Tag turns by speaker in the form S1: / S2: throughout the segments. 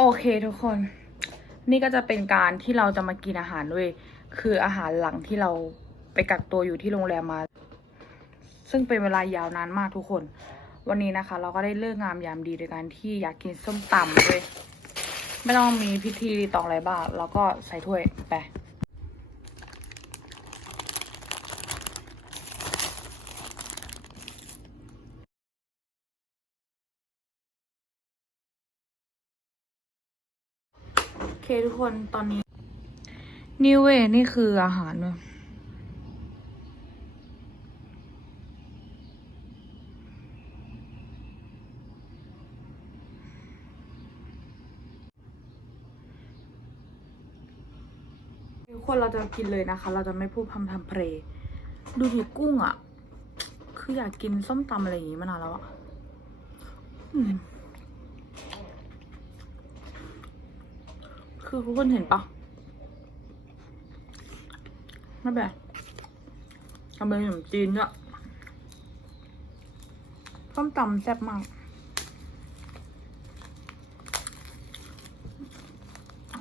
S1: โอเคทุกคน นี่ก็จะเป็นการที่เราจะมากินอาหารด้วย คืออาหารหลังที่เราไปกักตัวอยู่ที่โรงแรมมา ซึ่งเป็นเวลายาวนานมากทุกคน วันนี้นะคะ เราก็ได้เลิกงามยามดีโดยการที่อยากกินส้มตำด้วย ไม่ต้องมีพิธีรีตองอะไรบ้าง แล้วก็ใส่ถ้วยไป เคทุกคนตอนนี้นี่เว้ยนี่คืออาหารเว้ยทุกคนเราจะกินเลยนะคะ เราจะไม่พูดพำทำเพลงดูดิกุ้งอะ คืออยากกินส้มตำอะไรอย่างงี้มานานแล้วอะ คือทุกคนเห็นปะไม่แบบทำเป็นขนมจีนด้วยส้มตำแซ่บมาก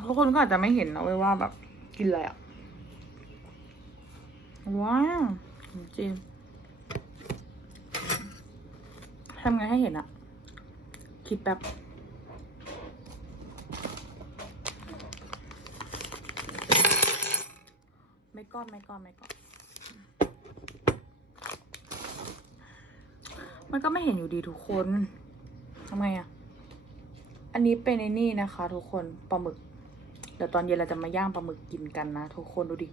S1: ทุกคนก็อาจจะไม่เห็นนะเว้ยว่าแบบกินอะไรอะว้าวขนมจีนทำไงให้เห็นอะคิดแป๊บ ไม่ ก้อนไม่ก้อนไม่ก้อน มันก็ไม่เห็นอยู่ดีทุกคนทำไงอะอันนี้เป็นไอ้นี่นะคะ ทุกคนปลาหมึก เดี๋ยวตอนเย็นเราจะมาย่างปลาหมึกกินกันนะทุกคนดูดิ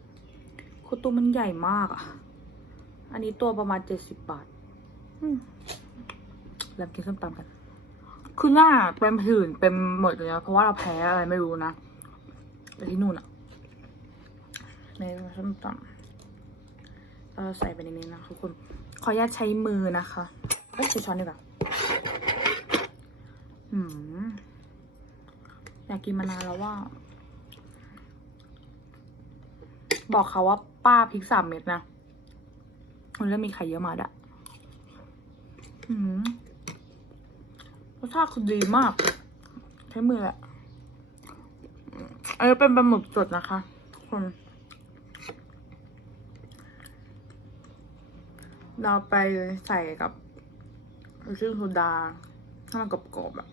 S1: คือตัวมันใหญ่มากอะอันนี้ตัวประมาณเจ็ดสิบบาทแล้วกินส้มตำกัน คือหน้าเป็นผื่นเป็นหมดเลยนะเพราะว่าเราแพ้อะไรไม่รู้นะแต่ที่นู่นอะ ในส้มตำเราใส่ไปในนี้นะทุกคนขออนุญาตใช้มือนะคะเอ้ยใช้ช้อนดีกว่าอืมอยากกินมานานแล้วว่า บอกเขาว่าป้าพริกสามเม็ดนะมันแล้วมีไข่เยอะมากอะอืมรสชาติคือดีมาก ใช้มือแหละอันนี้เป็นปลาหมึกสดนะคะทุกคน เราไปใส่กับชื่อโซดาให้มันกรอบๆอะ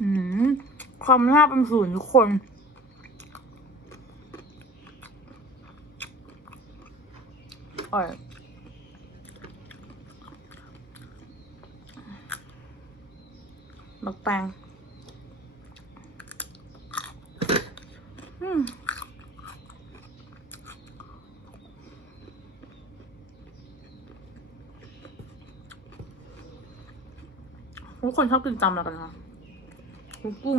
S1: อืมความน่าเป็นศูนย์ทุกคนอร่อยบักแตงอืม ทุ กคนชอบกินตำอะไรกันคะกุ้งกุ้ง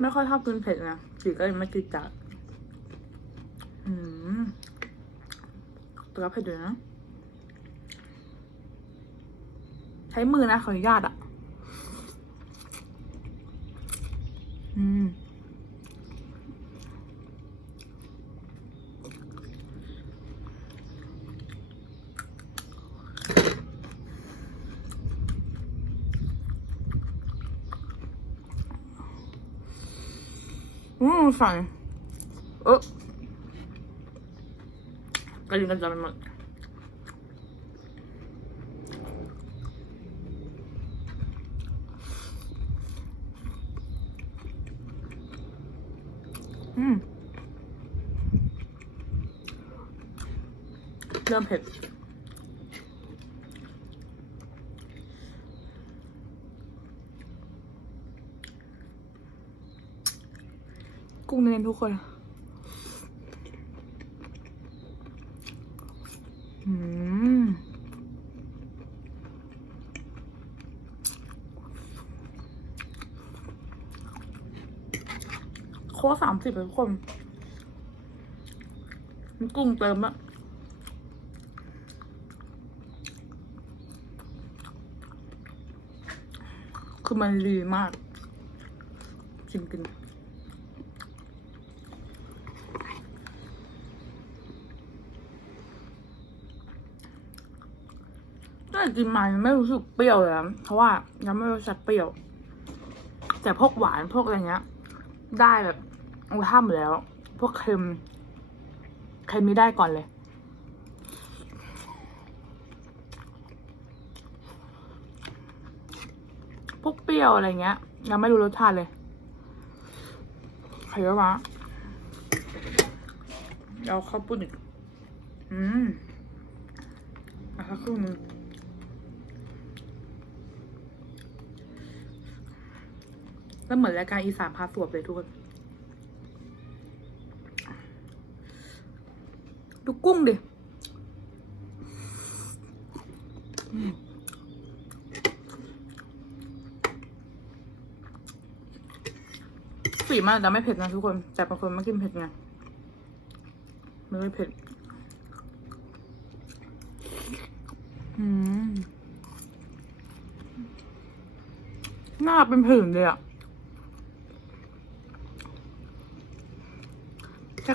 S1: ไม่ค่อยชอบกินเผ็ดนะจีก็ยังไม่กินจัดอืมตัวเผ็ดอยู่นะ ใช้มือนะขออนุญาตอะ อืม อืมสั่นเออกระดิ่ กุ้งเน้นทุกคนอืมโค้สามสิบเลยทุกคนมันกุ้งเติมอะคือมันดีมาก ชิมกัน อ ตั้ง แต่กินมายังไม่รู้สึกเปรี้ยวเลยอะเพราะว่ายังไม่รู้สึกเปรี้ยว แต่พวกหวานพวกอะไรเงี้ย ได้แบบเอาท่าหมแล้ว พวกเค็มเค็มนี่ได้ก่อนเลย พวกเปรี้ยวอะไรเงี้ย ยังไม่รู้รสชาติเลยใครวะเอาข้าวปุ้นอีกอืมเอะ แล้วเหมือนรายการอีสานพาสวบเลยทุกคนดูกุ้งดิอืมสีมากแต่ไม่เผ็ดนะทุกคน แต่บางคนไม่กินเผ็ดไงมันไม่เผ็ด อืม หน้าเป็นผื่นเลยอะ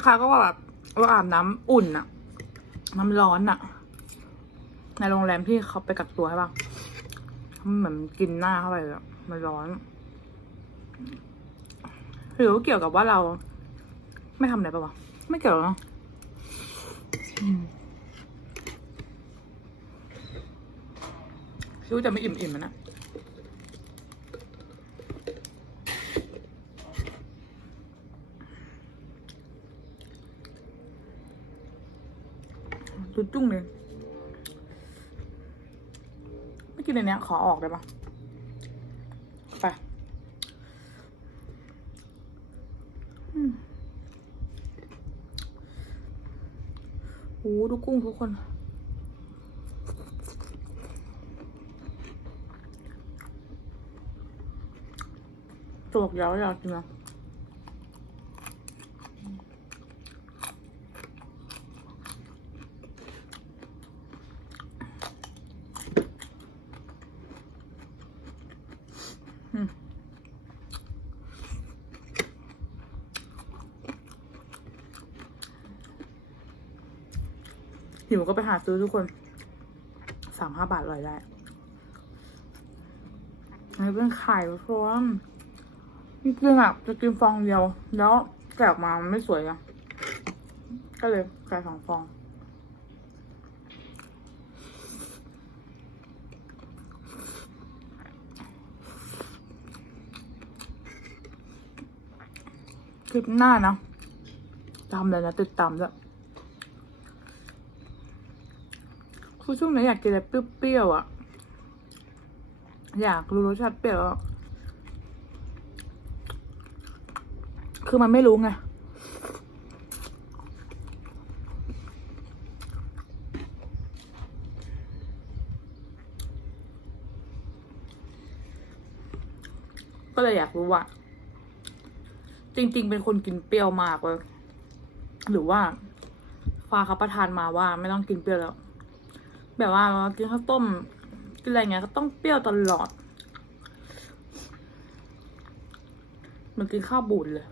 S1: ล้ายๆก็ว่าแบบเราอาบน้ำอุ่นอะน้ำร้อนอะในโรงแรมที่เขาไปกักตัวใช่ปะมันเหมือนกินหน้าเข้าไปเลยอะมันร้อน หรือว่าเกี่ยวกับว่าเรา ไม่ทำอะไรปะวะไม่เกี่ยวหรอกเนอะอืมรู้จะไม่อิ่มอิ่มๆมันนะ ดูจุ้งเลยไม่กินในเนี้ยขอออกได้ปะไปโอ้ดูกุ้งทุกคนจวกยาวยาวจริงนะ หิวก็ไปหาซื้อทุกคนสามห้าบาทอร่อยได้อันนี้เป็นไข่ทุกคนจริงๆอะจะกินฟองเดียว แล้วแกะออกมามันไม่สวยอะก็เลยใส่สองฟองคลิปหน้านะทำเลยนะติดตามด้วย คือช่วงนี้อยากกินอะไรเปรี้ยวๆอะ อยากรู้รสชาติเปรี้ยวอะคือมันไม่รู้ไงก็เลยอยากรู้ว่า จริง ๆ เป็นคนกินเปรี้ยวมากเลยหรือว่าฟ้าเขาประทานมาว่าไม่ต้องกินเปรี้ยวแล้ว แบบว่าเรากินข้าวต้มกินอะไรเงี้ยก็ต้องเปรี้ยวตลอดเหมันกินข้าวบูดเลย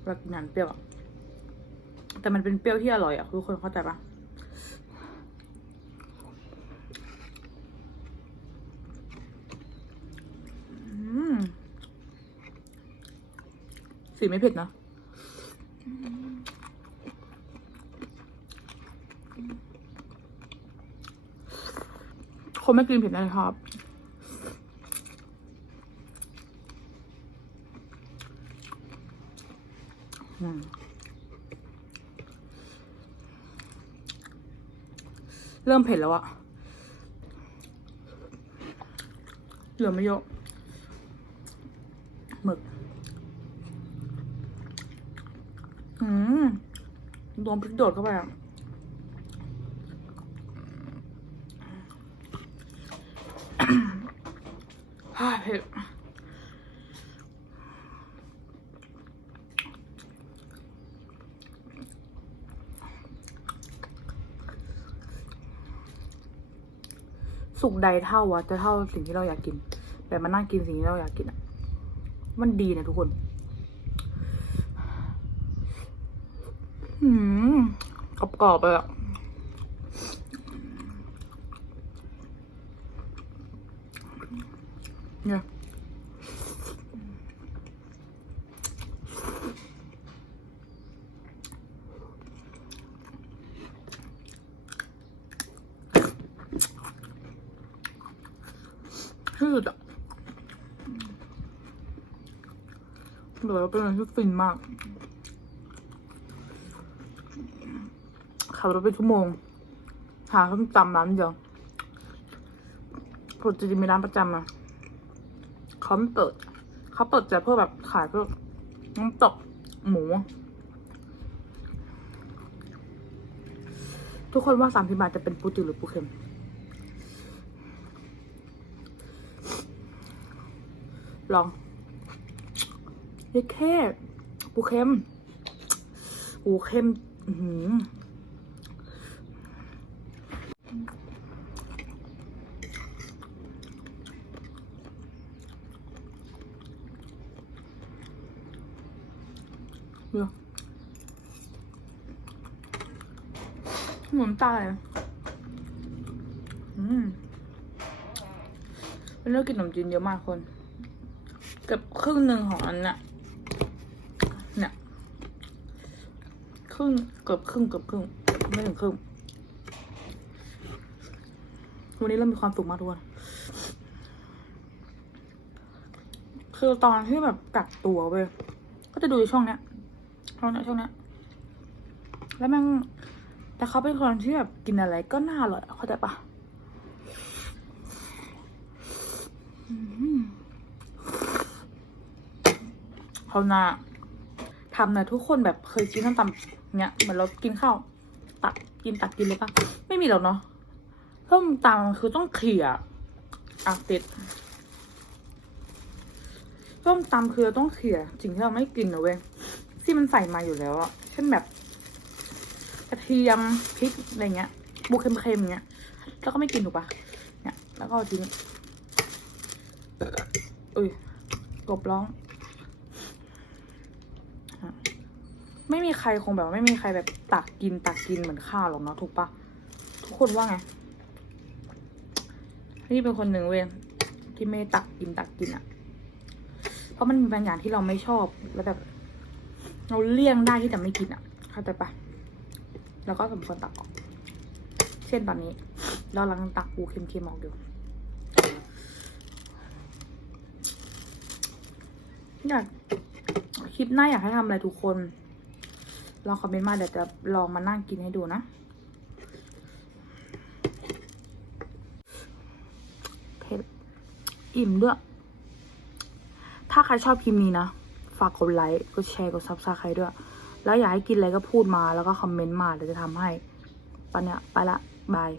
S1: เวลากินอาหารเปรี้ยวอะแต่มันเป็นเปรี้ยวที่อร่อยอะทุกคนเข้าใจปะสีไม่เผ็ดนะ คนไม่กินเผ็ดนะครับเริ่มเผ็ดแล้วอะเหลือไม่เยอะหมึก อืมโดนพริกโดดเข้าไปอะ ฮ่า เผ็ดสุกใดเท่าวะจะเท่าสิ่งที่เราอยากกินแบบมานั่งกินสิ่งที่เราอยากกินอะมันดีนะทุกคนอืมกรอบๆเลยอะ เนี่ยที่สุดอะเดี๋ยวเราเป็นอะไรที่ฟินมากขับรถไปชั่วโมง หาส้มตำร้านเดียวปกติจะมีร้านประจำอะ เขาไม่เปิด เขาเปิดแต่เพื่อแบบขายพวกน้ำตกหมู ทุกคนว่าสามสิบาทจะเป็นปูจืดหรือปูเค็ม ลองเยแค่ปูเค็มปูเค็ม อือหือ เดี๋ยว หมุนตายอืมเป็นเรื่องกินขนมจีนเยอะมากคน เกือบครึ่งหนึ่งของอันน่ะเนี่ยครึ่งเกือบครึ่งเกือบครึ่ง ไม่ถึงครึ่ง วันนี้เรามีความสุขมากทุกคนคือตอนที่แบบกักตัวเว้ยก็จะดูช่องเนี้ยช่องเนี้ยช่องเนี้ยแล้วแม่ง แต่เขาเป็นคนที่แบบกินอะไรก็น่าอร่อยเข้าใจปะเขาหนาทำนะทุกคนแบบเคยกินส้มตำเนี้ยเหมือนเรากินข้าวตักกินตักกินเลยปะไม่มีหรอกเนาะส้มตำคือต้องเขี่ยอะติดส้มตำคือต้องเขี่ยสิ่งที่เราไม่กินนะเว้ยที่มันใส่มาอยู่แล้วอะเช่นแบบ ระเทียมพริกอะไรเงี้ยบุกเค็มๆเงี้ยแล้วก็ไม่กินถูกปะเนี่ย แล้วก็อาทิ้งอุ้ยกบร้อง ไม่มีใครคงแบบว่าไม่มีใครแบบตักกินตักกินเหมือนข้าวหรอกเนาะถูกปะทุกคนว่าไงนี่เป็นคนหนึ่งเว้ยที่ไม่ตักกินตักกินอะเพราะมันมีบางอย่างที่เราไม่ชอบแล้วแบบ เราเลี่ยงได้ที่จะไม่กินอะเข้าใจปะ แล้วก็สมควรตักออก เช่นตอนนี้เรากำลังตักปูเค็มๆออกอยู่อยากคลิปหน้าอยากให้ทำอะไรทุกคน ลองคอมเมนต์มาเดี๋ยวจะลองมานั่งกินให้ดูนะ เผ็ดอิ่มด้วย ถ้าใครชอบคลิปนี้นะ ฝากกดไลค์ กดแชร์ กดซับสไครต์ด้วย แล้วอยากให้กินอะไรก็พูดมาแล้วก็คอมเมนต์มาเดี๋ยวจะทำให้ตอนเนี้ยไปละบาย